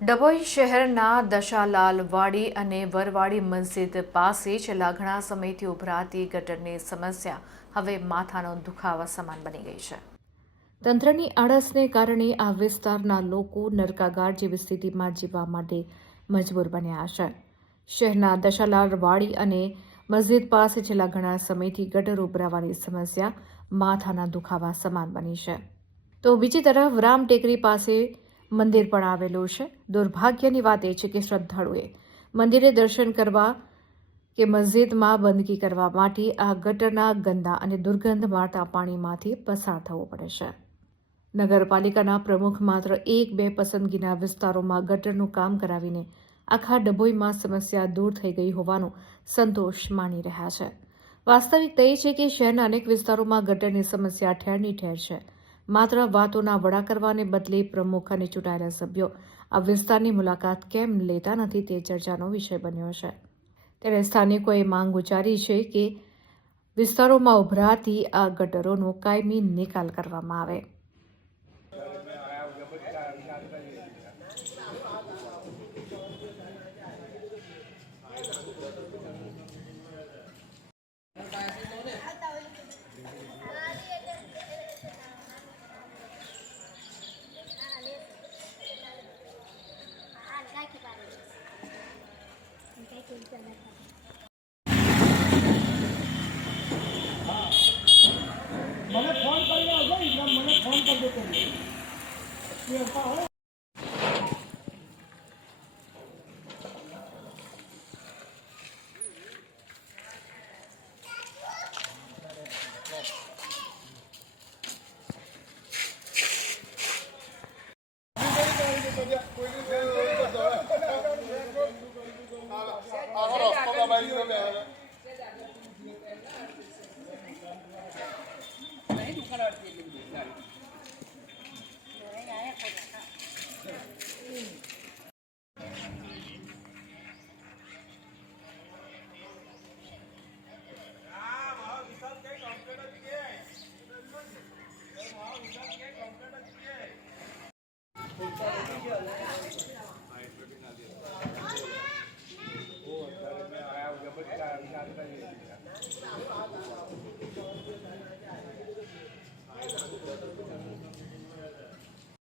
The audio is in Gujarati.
ડભોઈ શહેરના દશાલાલ વાડી અને વરવાડી મસ્જિદ પાસે છેલ્લા ઘણા સમયથી ઉભરાતી ગટરની સમસ્યા હવે માથાનો દુખાવા સમાન બની ગઈ છે. તંત્રની આળસને કારણે આ વિસ્તારના લોકો નરકાગાર જેવી સ્થિતિમાં જીવવા માટે મજબૂર બન્યા છે. શહેરના દશાલાલ વાડી અને મસ્જિદ પાસે છેલ્લા ઘણા સમયથી ગટર ઉભરાવાની સમસ્યા માથાના દુખાવા સમાન બની છે. તો બીજી તરફ રામ ટેકરી પાસે મંદિર પણ આવેલું છે. દુર્ભાગ્યની વાત એ છે કે શ્રદ્ધાળુએ મંદિરે દર્શન કરવા કે મસ્જિદમાં બંદગી કરવા માટે આ ગટરના ગંદા અને દુર્ગંધ મારતા પાણીમાંથી પસાર થવું પડે છે. નગરપાલિકાના પ્રમુખ માત્ર 1-2 પસંદગીના વિસ્તારોમાં ગટરનું કામ કરાવીને આખા ડભોઈમાં સમસ્યા દૂર થઈ ગઈ હોવાનો સંતોષ માની રહ્યા છે. વાસ્તવિકતા એ છે કે શહેરના અનેક વિસ્તારોમાં ગટરની સમસ્યા ઠેરની ઠેર છે. માત્ર વાતોના વડા કરવાને બદલે પ્રમુખ અને ચૂંટાયેલા સભ્યો આ વિસ્તારની મુલાકાત કેમ લેતા નથી તે ચર્ચાનો વિષય બન્યો છે. ત્યારે સ્થાનિકોએ માંગ ઉચ્ચારી છે કે વિસ્તારોમાં ઉભરાતી આ ગટરોનો કાયમી નિકાલ કરવામાં આવે. મને ફોન કરીને આવજો એટલે મને ફોન કરજો તમે. नहीं दुकान